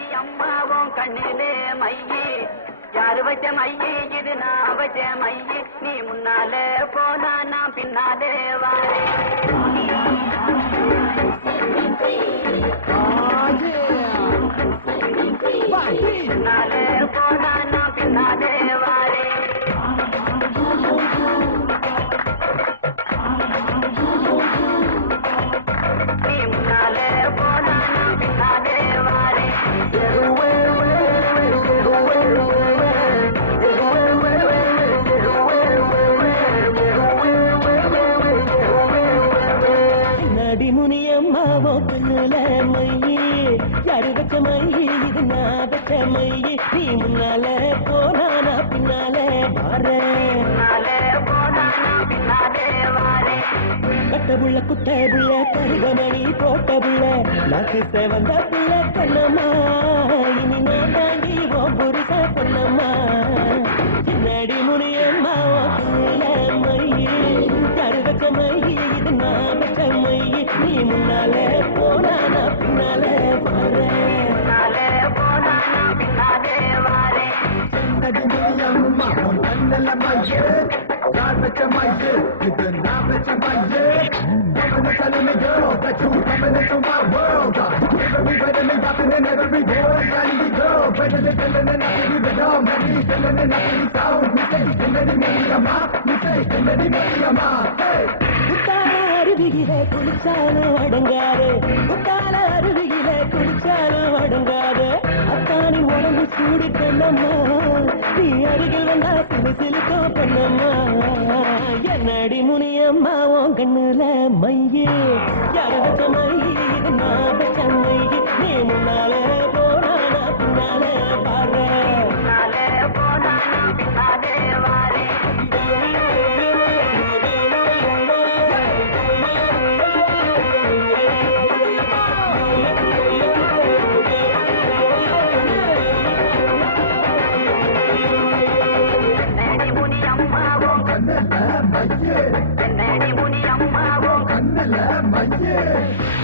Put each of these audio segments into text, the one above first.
முனி அம்மாவும் கண்ணிலே மையி யாரு வச்ச மையி இது நான் வச்ச மையி நீ முன்னாலே போனா நான் பின்னாலே வாரே முன்னாலே போனா நான் பின்னாலே வாரே நீ முன்னாலே போனா நான் பின்னாலே வாரே முனியம்மாவோ கண்ணுல மையி யாரு வச்ச மையி இது நான் வச்ச மையி நீ முன்னால போனானா பின்னாலே வாரே கட்ட புள்ள குட்ட புள்ள கருகமணி போட்ட புள்ள நாக்கு சேவந்த புள்ள கண்ணம்மா இனி நான் தாங்கி ஓ புருஷ பொண்ணம்மா சின்னடி முனியம்மாவோ கண்ணுல மையி யாரு வச்ச மையி இது நான் வச்ச மையி நீ முன்னாலே போனானா பின்னாலே வாரே சின்னடி முனியம்மா உன் கண்ணுல மையி யார் வச்ச மையி இது நான் வச்ச மையி Coming telling me girl that you coming into my world Every better than rapping in every word Gotta be girl, better than feeling and I feel the dumb Heavy feeling and I feel sound Me say, Kennedy Mariamma Me say, Kennedy Mariamma Hey! குத்தால அருவியிலே குளிச்சாலும் அடங்காது குத்தால அருவியிலே குளிச்சாலும் அடங்காது அத்தானி உடம்பு சூடு பெண்ணம்மா நீ அருகில் வந்தா சிலு சிலுக்கோ பெண்ணம்மா என்னடி முனியம்மா உன் கண்ணுல மையே யார வச்ச மையி இது நான் வச்ச மையி நீ முன்னாலே போனானா பின்னாலே பாரு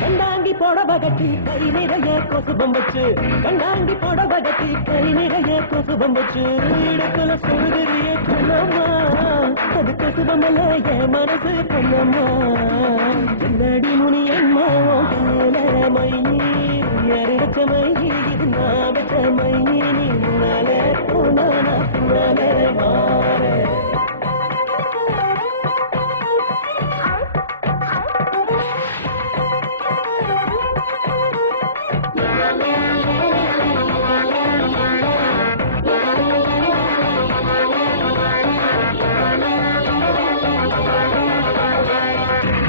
கண்டாங்கி போட பகட்டி கை நிறைய கொசுபம் வச்சு கண்டாங்கி போட பகட்டி கை நிறைய கொசுபம் வச்சு இடுப்புல சுடுகிறிய கண்ணம்மா அது கொசுபம் அல்ல என் மனசு பொண்ணம்மா என்னடி முனியம்மா கண்ணுல மையி அரைச்ச மையி இது நான் வச்ச மையி நீ முன்னாலே போனானா பின்னாலே மாறே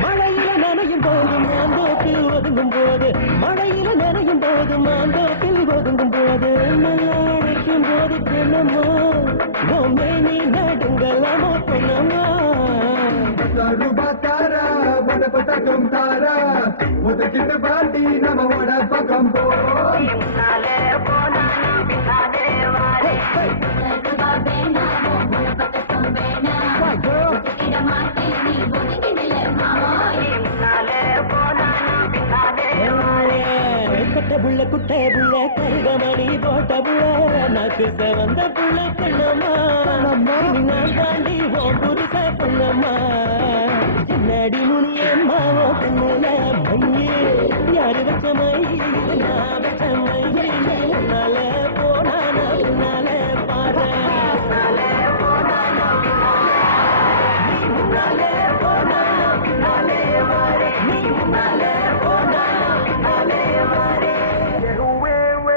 மழையில நனையும் போது மாந்தோப்பில் ஒதுங்கும் போது அழைக்கும் போது பெண்ணம்மா நீ நடுங்கலாமோ பொண்ணம்மா தாரா பதப்பதக்கும் தாரா உதக்கிட்டு பாட்டி நம்மோட பக்கம் போ கட்ட புள்ள குட்ட புள்ள கருகமணி போட்ட புள்ள நாக்கு வந்த புள்ள கண்ணம்மா நான் தாண்டி ஓ புருஷ பொண்ணம்மா சின்னடி முனியம்மா ஓ கண்ணுல மையே யாரு வச்ச மையி நான் வச்ச மையி முன்னால போனானா பின்னாலே பாரு முன்னாலே